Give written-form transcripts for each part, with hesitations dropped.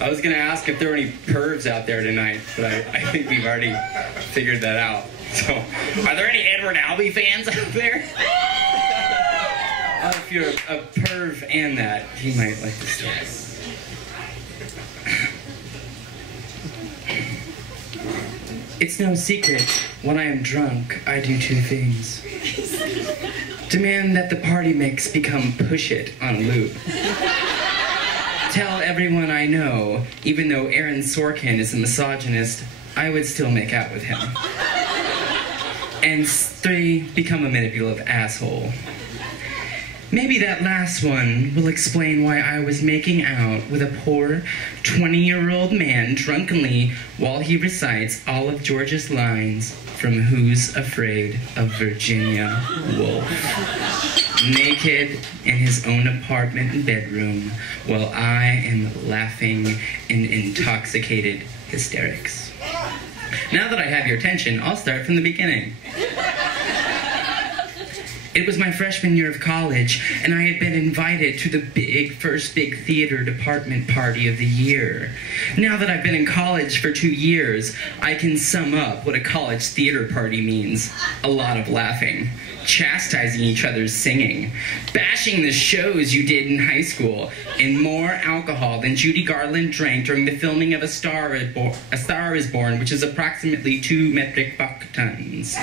I was gonna ask if there were any pervs out there tonight, but I think we've already figured that out. So, are there any Edward Albee fans out there? If you're a perv and that, he might like the story. It's no secret, when I am drunk, I do two things. Demand that the party mix become Push It on loop. Tell everyone I know, even though Aaron Sorkin is a misogynist, I would still make out with him. And 3, become a manipulative asshole. Maybe that last one will explain why I was making out with a poor 20-year-old man drunkenly while he recites all of George's lines from Who's Afraid of Virginia Wolfe. Naked in his own apartment and bedroom while I am laughing in intoxicated hysterics. Now that I have your attention, I'll start from the beginning. It was my freshman year of college, and I had been invited to the first big theater department party of the year. Now that I've been in college for 2 years, I can sum up what a college theater party means. A lot of laughing, chastising each other's singing, bashing the shows you did in high school, and more alcohol than Judy Garland drank during the filming of A Star is Born, which is approximately 2 metric buck tons.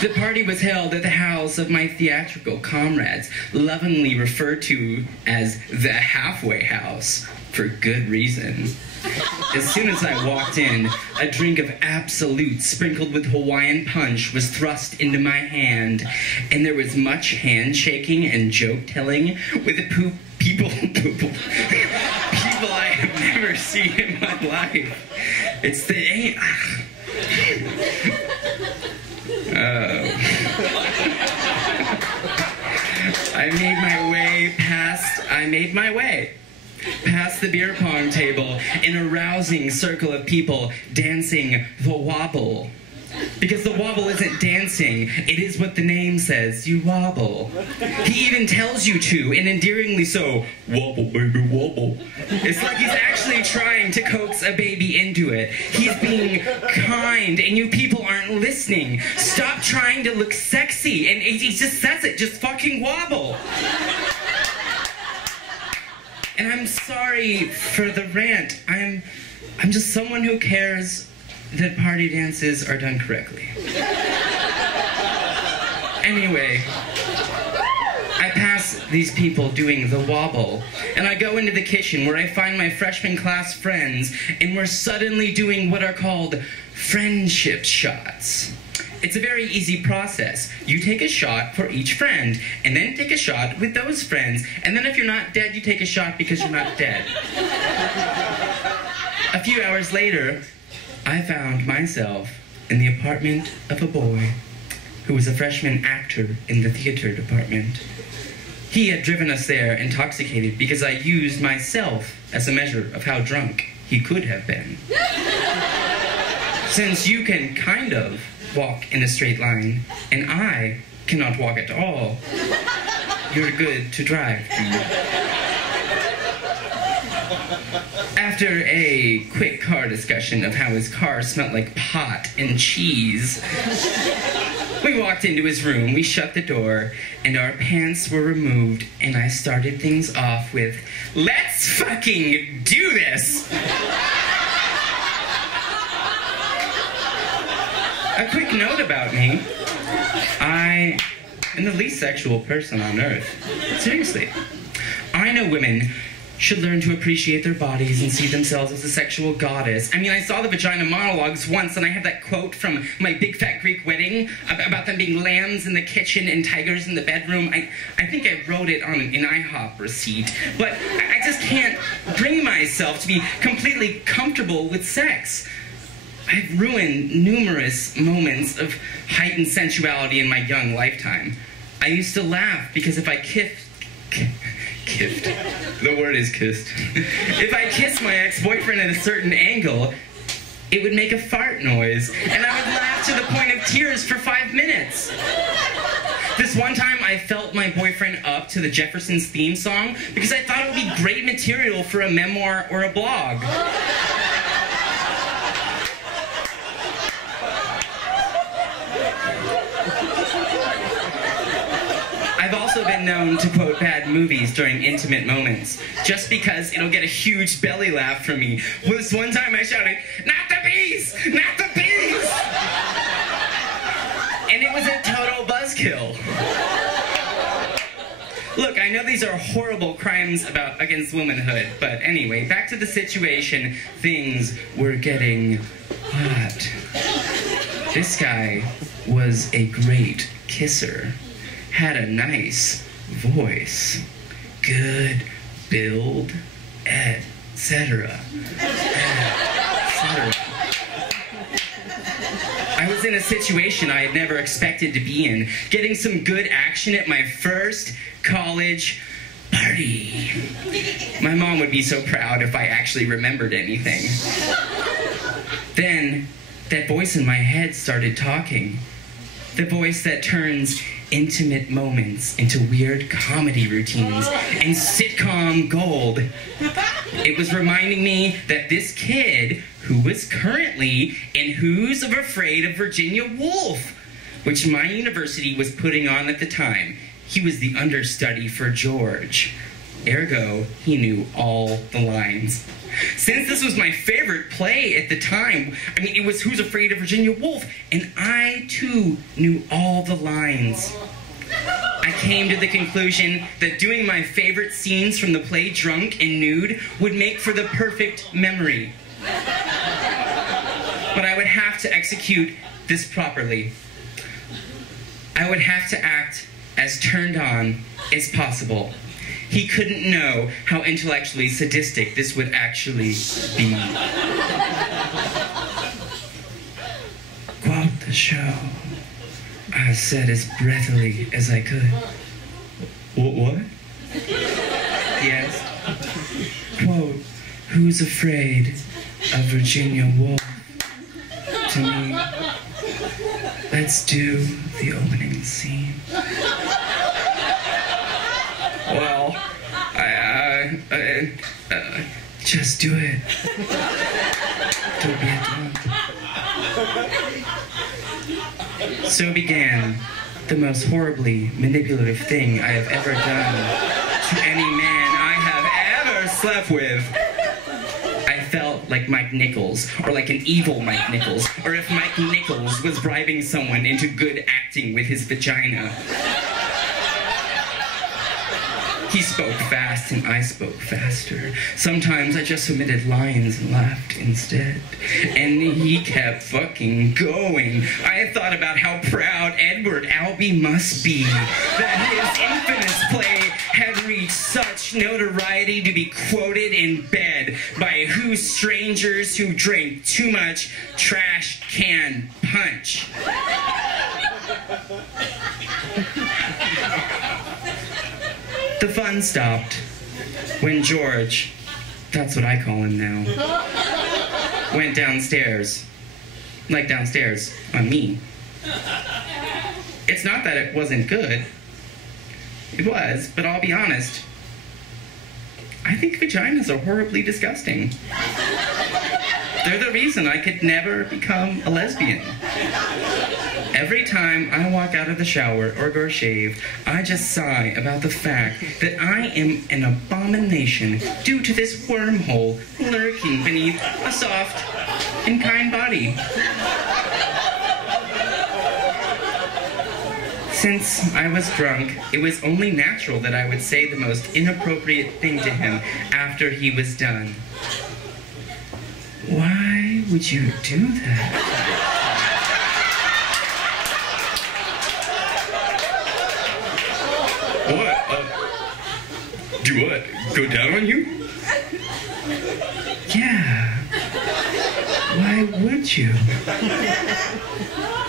The party was held at the house of my theatrical comrades, lovingly referred to as the halfway house, for good reason. As soon as I walked in, a drink of Absolute sprinkled with Hawaiian punch was thrust into my hand, and there was much handshaking and joke-telling with the people I have never seen in my life. It's the... I made my way past the beer pong table in a rousing circle of people dancing the wobble. Because the wobble isn't dancing, it is what the name says, you wobble. He even tells you to, and endearingly so, wobble baby wobble. It's like he's actually trying to coax a baby into it. He's being kind, and you people aren't listening. Stop trying to look sexy, and he just says it, just fucking wobble. And I'm sorry for the rant. I'm just someone who cares that party dances are done correctly. Anyway, I pass these people doing the wobble, and I go into the kitchen where I find my freshman class friends, and we're suddenly doing what are called friendship shots. It's a very easy process. You take a shot for each friend, and then take a shot with those friends, and then if you're not dead, you take a shot because you're not dead. A few hours later, I found myself in the apartment of a boy who was a freshman actor in the theater department. He had driven us there intoxicated because I used myself as a measure of how drunk he could have been. Since you can kind of walk in a straight line, and I cannot walk at all, you're good to drive. After a quick car discussion of how his car smelled like pot and cheese, we walked into his room, we shut the door, and our pants were removed, and I started things off with, "Let's fucking do this!" A quick note about me. I am the least sexual person on earth. Seriously. I know women should learn to appreciate their bodies and see themselves as a sexual goddess. I mean, I saw the Vagina monologues once, and I had that quote from my big fat Greek wedding about them being lambs in the kitchen and tigers in the bedroom. I think I wrote it on an IHOP receipt, but I just can't bring myself to be completely comfortable with sex. I've ruined numerous moments of heightened sensuality in my young lifetime. I used to laugh because if I kissed, the word is kissed. If I kissed my ex-boyfriend at a certain angle, it would make a fart noise, and I would laugh to the point of tears for 5 minutes. This one time I felt my boyfriend up to the Jeffersons theme song because I thought it would be great material for a memoir or a blog. I've also been known to quote bad movies during intimate moments, just because it'll get a huge belly laugh from me. Well, this one time I shouted, "Not the bees! Not the bees!" And it was a total buzzkill. Look, I know these are horrible crimes against womanhood, but anyway, back to the situation. Things were getting hot. This guy was a great kisser. Had a nice voice, good build, etc. I was in a situation I had never expected to be in, getting some good action at my first college party. My mom would be so proud if I actually remembered anything. Then, that voice in my head started talking. The voice that turns intimate moments into weird comedy routines and sitcom gold. It was reminding me that this kid, who was currently in Who's Afraid of Virginia Wolfe, which my university was putting on at the time, he was the understudy for George. Ergo, he knew all the lines. Since this was my favorite play at the time, I mean, it was Who's Afraid of Virginia Wolfe, and I, too, knew all the lines. I came to the conclusion that doing my favorite scenes from the play Drunk and Nude would make for the perfect memory. But I would have to execute this properly. I would have to act as turned on as possible. He couldn't know how intellectually sadistic this would actually be. Quote the show, I said as breathily as I could. What? Yes. Quote, Who's Afraid of Virginia Wolfe? To me, let's do the opening scene. Well, just do it. Don't be a dump. So began the most horribly manipulative thing I have ever done to any man I have ever slept with. I felt like Mike Nichols, or like an evil Mike Nichols, or if Mike Nichols was bribing someone into good acting with his vagina. He spoke fast and I spoke faster. Sometimes I just omitted lines and laughed instead. And he kept fucking going. I had thought about how proud Edward Albee must be that his infamous play had reached such notoriety to be quoted in bed by who strangers who drink too much trash can punch. The fun stopped when George, that's what I call him now, went downstairs. Like downstairs on me. It's not that it wasn't good. It was, but I'll be honest. I think vaginas are horribly disgusting. They're the reason I could never become a lesbian. Every time I walk out of the shower or go shave, I just sigh about the fact that I am an abomination due to this wormhole lurking beneath a soft and kind body. Since I was drunk, it was only natural that I would say the most inappropriate thing to him after he was done. Why would you do that? What? Do what? Go down on you? Yeah. Why would you?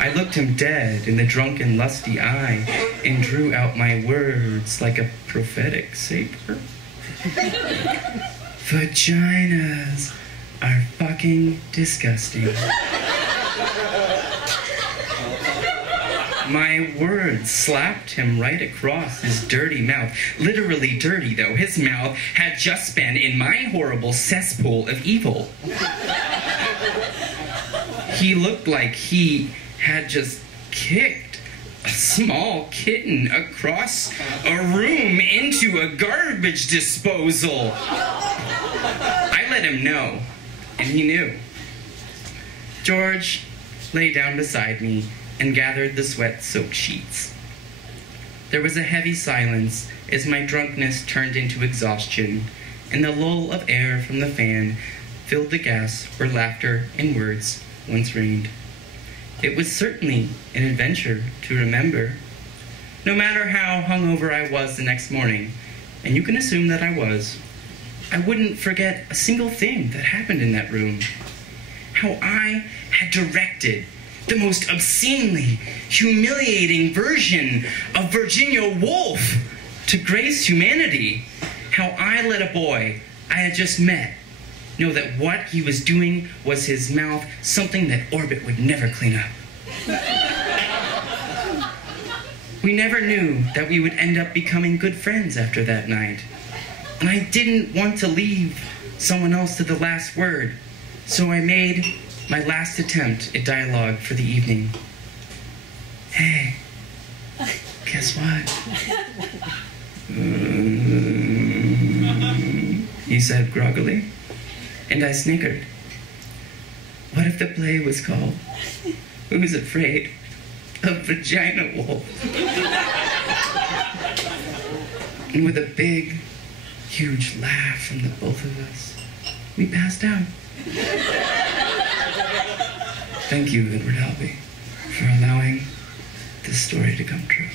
I looked him dead in the drunken, lusty eye and drew out my words like a prophetic saber. Vaginas are fucking disgusting. My words slapped him right across his dirty mouth. Literally dirty, though. His mouth had just been in my horrible cesspool of evil. He looked like he had just kicked a small kitten across a room into a garbage disposal. I let him know, and he knew. George lay down beside me and gathered the sweat-soaked sheets. There was a heavy silence as my drunkenness turned into exhaustion, and the lull of air from the fan filled the gas where laughter and words once reigned. It was certainly an adventure to remember. No matter how hungover I was the next morning, and you can assume that I was, I wouldn't forget a single thing that happened in that room. How I had directed the most obscenely humiliating version of Vagina Wolfe to grace humanity. How I let a boy I had just met know that what he was doing was his mouth, something that Orbit would never clean up. We never knew that we would end up becoming good friends after that night. And I didn't want to leave someone else to the last word, so I made my last attempt at dialogue for the evening. Hey, guess what? He said groggily, and I snickered. What if the play was called Who's Afraid of Vagina Wolfe? And with a big, huge laugh from the both of us, we passed out. Thank you, Edward Albee, for allowing this story to come true.